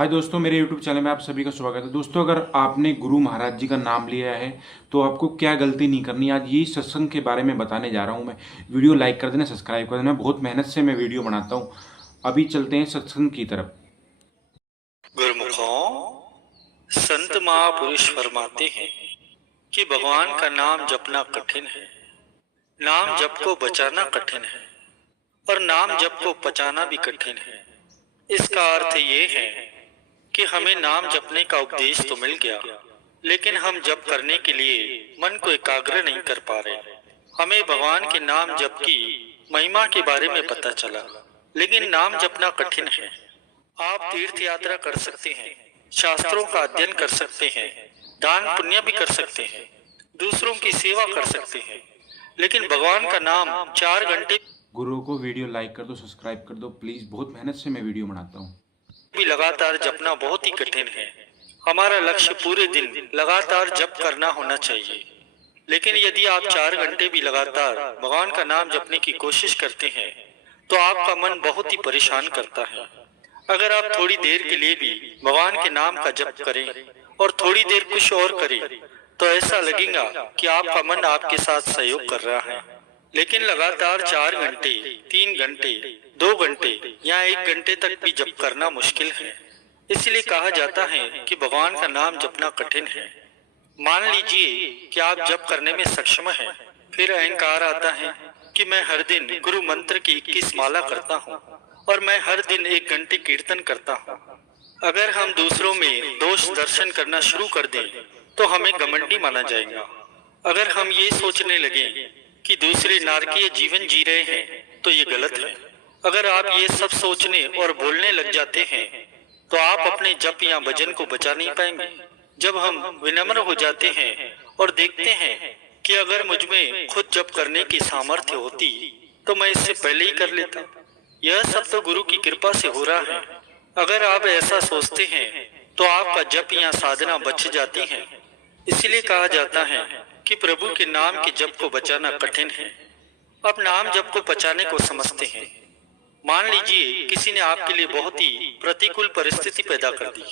हाय दोस्तों, मेरे YouTube channel में आप सभी का स्वागत है। दोस्तों, अगर आपने गुरु महाराज जी का नाम लिया है तो आपको क्या गलती नहीं करनी। आज यही सत्संग के बारे में बताने जा रहा हूं मैं। वीडियो लाइक कर देना, सब्सक्राइब कर देना। बहुत मेहनत से मैं वीडियो बनाता हूं। अभी चलते हैं सत्संग की तरफ। गुरुमुखों, संत महापुरुष फरमाते हैं कि भगवान का नाम जपना कठिन है, नाम जप को बचाना कठिन है और नाम जप को पचाना भी कठिन है। इसका अर्थ ये है कि हमें नाम जपने का उपदेश तो मिल गया, लेकिन हम जप करने के लिए मन को एकाग्र नहीं कर पा रहे। हमें भगवान के नाम जप की महिमा के बारे में पता चला, लेकिन नाम जपना कठिन है। आप तीर्थ यात्रा कर सकते हैं, शास्त्रों का अध्ययन कर सकते हैं, दान पुण्य भी कर सकते हैं, दूसरों की सेवा कर सकते हैं, लेकिन भगवान का नाम 4 घंटे गुरु को वीडियो लाइक कर दो, सब्सक्राइब कर दो प्लीज। बहुत मेहनत से मैं वीडियो बनाता हूँ। भी लगातार जपना बहुत ही कठिन है। हमारा लक्ष्य पूरे दिन लगातार जप करना होना चाहिए, लेकिन यदि आप 4 घंटे भी लगातार भगवान का नाम जपने की कोशिश करते हैं तो आपका मन बहुत ही परेशान करता है। अगर आप थोड़ी देर के लिए भी भगवान के नाम का जप करें और थोड़ी देर कुछ और करें तो ऐसा लगेगा कि आपका मन आपके साथ सहयोग कर रहा है। लेकिन लगातार 4 घंटे, 3 घंटे, 2 घंटे या 1 घंटे तक भी जप करना मुश्किल है। इसलिए कहा जाता है कि भगवान का नाम जपना कठिन है। मान लीजिए कि आप जप करने में सक्षम हैं, फिर अहंकार आता है कि मैं हर दिन गुरु मंत्र की 21 माला करता हूँ और मैं हर दिन 1 घंटे कीर्तन करता हूँ। अगर हम दूसरों में दोष दर्शन करना शुरू कर दें तो हमें घमंडी माना जाएगा। अगर हम ये सोचने लगे कि दूसरे नारकीय जीवन जी रहे हैं तो ये गलत है। अगर आप ये सब सोचने और बोलने लग जाते हैं तो आप अपने जप या भजन को बचा नहीं पाएंगे। जब हम विनम्र हो जाते हैं और देखते हैं कि अगर मुझ में खुद जप करने की सामर्थ्य होती तो मैं इससे पहले ही कर लेता, यह सब तो गुरु की कृपा से हो रहा है। अगर आप ऐसा सोचते हैं तो आपका जप या साधना बच जाती है। इसलिए कहा जाता है कि प्रभु के नाम के जप को बचाना कठिन है। अब नाम जप को बचाने को समझते हैं। मान लीजिए किसी ने आपके लिए बहुत ही प्रतिकूल परिस्थिति पैदा कर दी,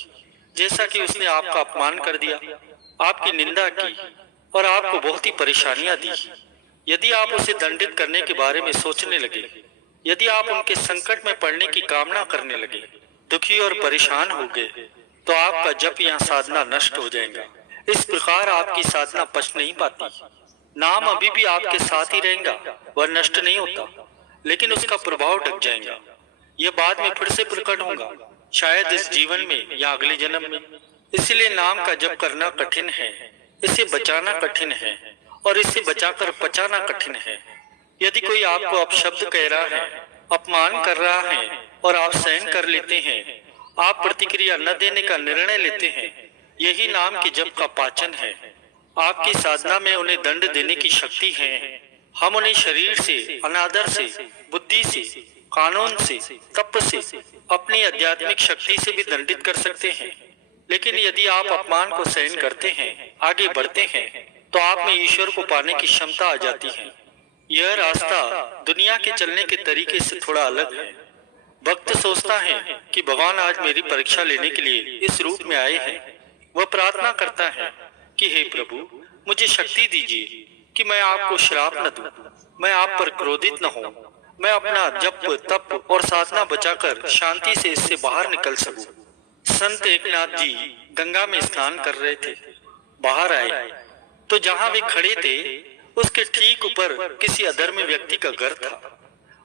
जैसा कि उसने आपका अपमान कर दिया, आपकी निंदा की और आपको बहुत ही परेशानियां दी। यदि आप उसे दंडित करने के बारे में सोचने लगे, यदि आप उनके संकट में पड़ने की कामना करने लगे, दुखी और परेशान हो गए, तो आपका जप या साधना नष्ट हो जाएगा। इस प्रकार आपकी साधना पच नहीं पाती। नाम अभी भी आपके साथ ही रहेगा, वह नष्ट नहीं होता, लेकिन उसका प्रभाव ढक जाएगा। यह बाद में फिर से प्रकट होगा, शायद इस जीवन में या अगले जन्म में। इसलिए नाम का जप करना कठिन है, इसे बचाना कठिन है और इसे बचाकर पचाना कठिन है। यदि कोई आपको अपशब्द कह रहा है, अपमान कर रहा है और आप सहन कर लेते हैं, आप प्रतिक्रिया न देने का निर्णय लेते हैं, यही नाम के जप का पाचन है। आपकी साधना में उन्हें दंड देने की शक्ति है। हम उन्हें शरीर से, अनादर से, बुद्धि से, कानून से, तप से, अपनी आध्यात्मिक शक्ति से भी दंडित कर सकते हैं। लेकिन यदि आप अपमान को सहन करते हैं, आगे बढ़ते हैं, तो आप में ईश्वर को पाने की क्षमता आ जाती है। यह रास्ता दुनिया के चलने के तरीके से थोड़ा अलग है। भक्त सोचता है कि भगवान आज मेरी परीक्षा लेने के लिए इस रूप में आए हैं। वह प्रार्थना करता है कि हे प्रभु, मुझे शक्ति दीजिए कि मैं आपको श्राप न दूं, मैं आप पर क्रोधित न हूं, मैं अपना जप, तप और साधना बचाकर शांति से इससे बाहर निकल सकूं। संत एकनाथ जी गंगा में स्नान कर रहे थे। बाहर आए तो जहां वे खड़े थे उसके ठीक ऊपर किसी अधर्मी व्यक्ति का घर था।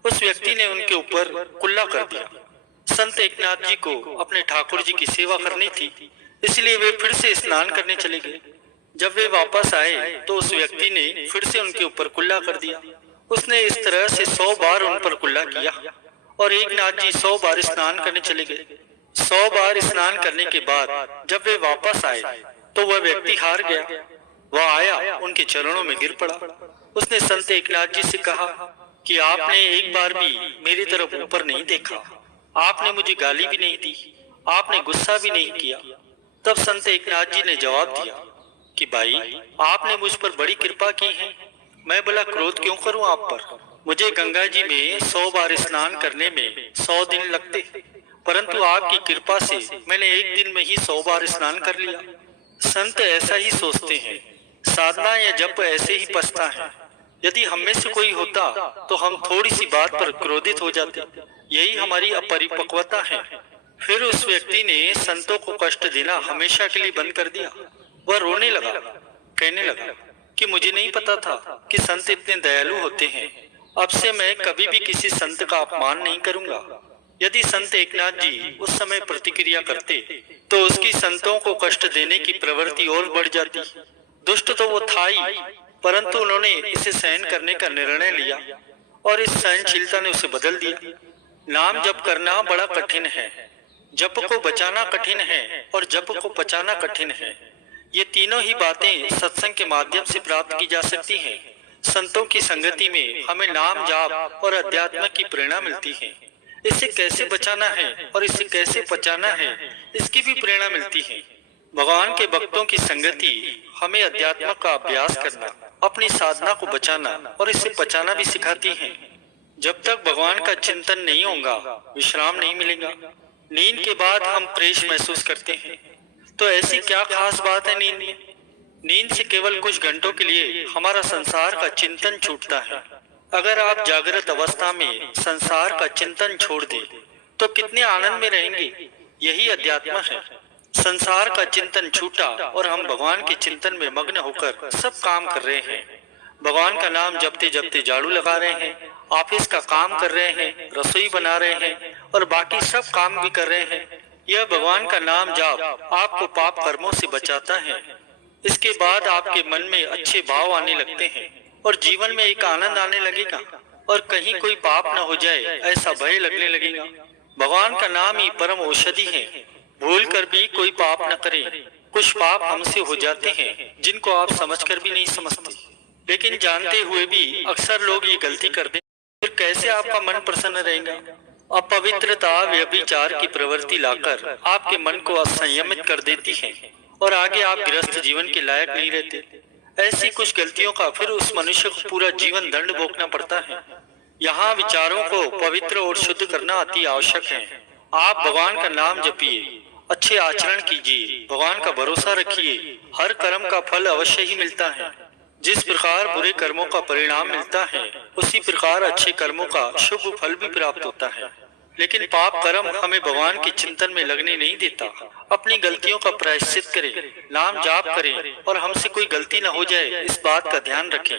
उस व्यक्ति ने उनके ऊपर कुल्ला कर दिया। संत एकनाथ जी को अपने ठाकुर जी की सेवा करनी थी, इसलिए वे फिर से स्नान करने चले गए। जब वे वापस आए तो उस व्यक्ति ने फिर से उनके ऊपर कुल्ला कर दिया। उसने इस तरह से 100 बार उन पर कुल्ला किया और एकनाथ जी 100 बार स्नान करने चले गए। 100 बार स्नान करने के बाद जब वे वापस आए तो वह व्यक्ति हार गया। वह आया, उनके चरणों में गिर पड़ा। उसने संत एकनाथ जी से कहा कि आपने एक बार भी मेरी तरफ ऊपर नहीं देखा, आपने मुझे गाली भी नहीं दी, आपने गुस्सा भी नहीं किया। तब संत एकनाथ जी ने जवाब दिया कि भाई, आपने मुझ पर बड़ी कृपा की है, मैं भला क्रोध क्यों करूं आप पर। मुझे गंगा जी में 100 बार स्नान करने में 100 दिन लगते परंतु आपकी कृपा से मैंने एक दिन में ही 100 बार स्नान कर लिया। संत ऐसा ही सोचते हैं। साधना या जप ऐसे ही पछता है। यदि हम में से कोई होता तो हम थोड़ी सी बात पर क्रोधित हो जाते। यही हमारी अपरिपक्वता है। फिर उस व्यक्ति ने संतों को कष्ट देना हमेशा के लिए बंद कर दिया। वह रोने लगा, कहने लगा कि मुझे नहीं पता था कि संत इतने दयालु होते हैं। अब से मैं कभी भी किसी संत का अपमान नहीं करूंगा। यदि संत एकनाथ जी उस समय प्रतिक्रिया करते तो उसकी संतों को कष्ट देने की प्रवृत्ति और बढ़ जाती। दुष्ट तो वो था ही, परंतु उन्होंने इसे सहन करने का निर्णय लिया और इस सहनशीलता ने उसे बदल दिया। नाम जप करना बड़ा कठिन है। जप को बचाना कठिन है और जप को पचाना कठिन है। ये तीनों ही बातें सत्संग के माध्यम से प्राप्त की जा सकती हैं। संतों की संगति में हमें नाम जाप और अध्यात्म की प्रेरणा मिलती है। इसे कैसे बचाना है और इसे कैसे पचाना है, इसकी भी प्रेरणा मिलती है। भगवान के भक्तों की संगति हमें अध्यात्म का अभ्यास करना, अपनी साधना को बचाना और इसे पचाना भी सिखाती है। जब तक भगवान का चिंतन नहीं होगा, विश्राम नहीं मिलेगा। नींद के बाद हम फ्रेश महसूस करते हैं। तो ऐसी क्या खास बात है नींद में? नींद से केवल कुछ घंटों के लिए हमारा संसार का चिंतन छूटता है। अगर आप जागृत अवस्था में संसार का चिंतन छोड़ दें तो कितने आनंद में रहेंगे। यही अध्यात्म है। संसार का चिंतन छूटा और हम भगवान के चिंतन में मग्न होकर सब काम कर रहे हैं। भगवान का नाम जपते जपते झाड़ू लगा रहे हैं, ऑफिस का काम कर रहे हैं, रसोई बना रहे हैं और बाकी सब काम भी कर रहे हैं। यह भगवान का नाम जाप आपको पाप कर्मों से बचाता है। इसके बाद आपके मन में अच्छे भाव आने लगते हैं और जीवन में एक आनंद आने लगेगा और कहीं कोई पाप न हो जाए ऐसा भय लगने लगेगा। भगवान का नाम ही परम औषधि है। भूल कर भी कोई पाप न करे। कुछ पाप हमसे हो जाते हैं जिनको आप समझकर भी नहीं समझते, लेकिन जानते हुए भी अक्सर लोग ये गलती कर दे। फिर कैसे आपका मन प्रसन्न रहेगा? अपवित्रता व्यभिचार की प्रवृत्ति लाकर आपके मन को असंयमित कर देती है और आगे आप गृहस्थ जीवन के लायक नहीं रहते। ऐसी कुछ गलतियों का फिर उस मनुष्य को पूरा जीवन दंड भोगना पड़ता है। यहाँ विचारों को पवित्र और शुद्ध करना अति आवश्यक है। आप भगवान का नाम जपिए, अच्छे आचरण कीजिए, भगवान का भरोसा रखिए। हर कर्म का फल अवश्य ही मिलता है। जिस प्रकार बुरे कर्मों का परिणाम मिलता है, उसी प्रकार अच्छे कर्मों का शुभ फल भी प्राप्त होता है। लेकिन पाप कर्म हमें भगवान के चिंतन में लगने नहीं देता। अपनी गलतियों का प्रायश्चित करें, नाम जाप करें और हमसे कोई गलती न हो जाए, इस बात का ध्यान रखें।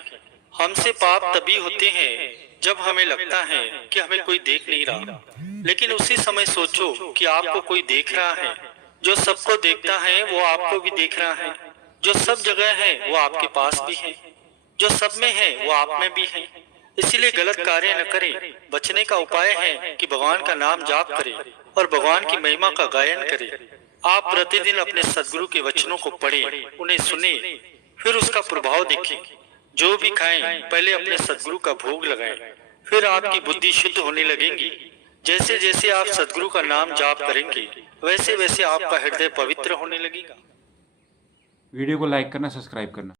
हमसे पाप तभी होते हैं जब हमें लगता है कि हमें कोई देख नहीं रहा, लेकिन उसी समय सोचो कि आपको कोई देख रहा है। जो सबको देखता है वो आपको भी देख रहा है। जो सब जगह है वो आपके पास भी है। जो सब में है वो आप में भी है। इसीलिए गलत कार्य न करें। बचने का उपाय है कि भगवान का नाम जाप करें और भगवान की महिमा का गायन करें। आप प्रतिदिन अपने सद्गुरु के वचनों को पढ़ें, उन्हें सुने, फिर उसका प्रभाव देखें। जो भी खाएं पहले अपने सद्गुरु का भोग लगाएं, फिर आपकी बुद्धि शुद्ध होने लगेगी। जैसे जैसे आप सद्गुरु का नाम जाप करेंगे वैसे वैसे आपका हृदय पवित्र होने लगेगा। वीडियो को लाइक करना, सब्सक्राइब करना।